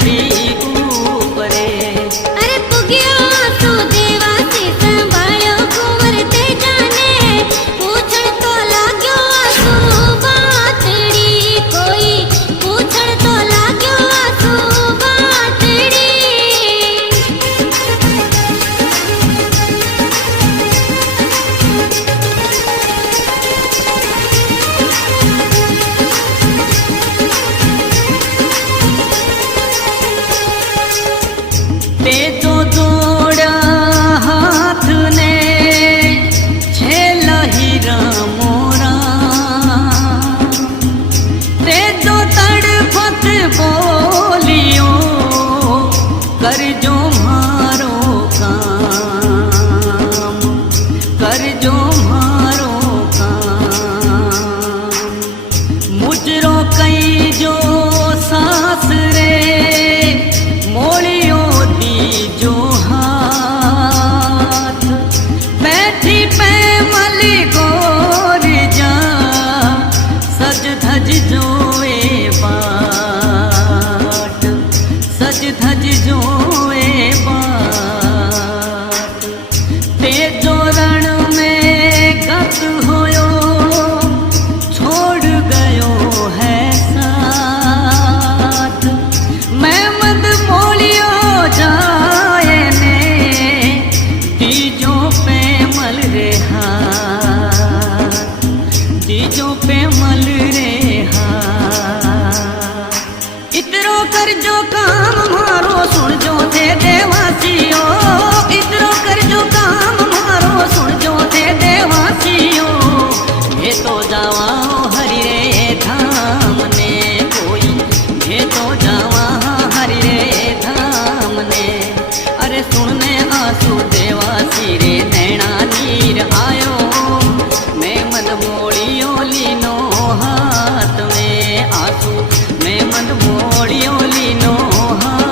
धरती ऊपरे। अरे पुगियो आंसू देवासी संभाळ्यो कुंवर ते जाने पूछण तो लाग्यो आंसू बातड़ी कोई पूछण तो लाग्यो आंसू बातड़ी। ते तो जोड़ा हाथ ने छेला हीरा मोरा, ते जो तड़फत बोलियो कर जो मारो काम, कर जो मारो काम। मुजरो कई जो सास रे मोड़ियो दी जो हाथ, बैठी पे मली गोर जा सज धज जोए बाट, सज धज जोए बाट। ते जो रण में गत होयो छोड़ गयो है साथ, मैं मद मोलियो जाए ने दीजो पे मल रे हाथ, दीजो पे मल रे हाथ। इतरो कर जो काम मारो सुन जो थे देवासियो, इतरो कर जो काम मारो सुन जो थे देवासियो। ये तो जावा हरि रे धाम ने कोई, ये तो जावा हरि रे धाम ने। अरे सुनने आंसू देवासी रे नैना नीर आयो, मैं मद मोड़ियो लीनो हाथ में आंसू, मैं मद मोड़ियो लीनो हाथ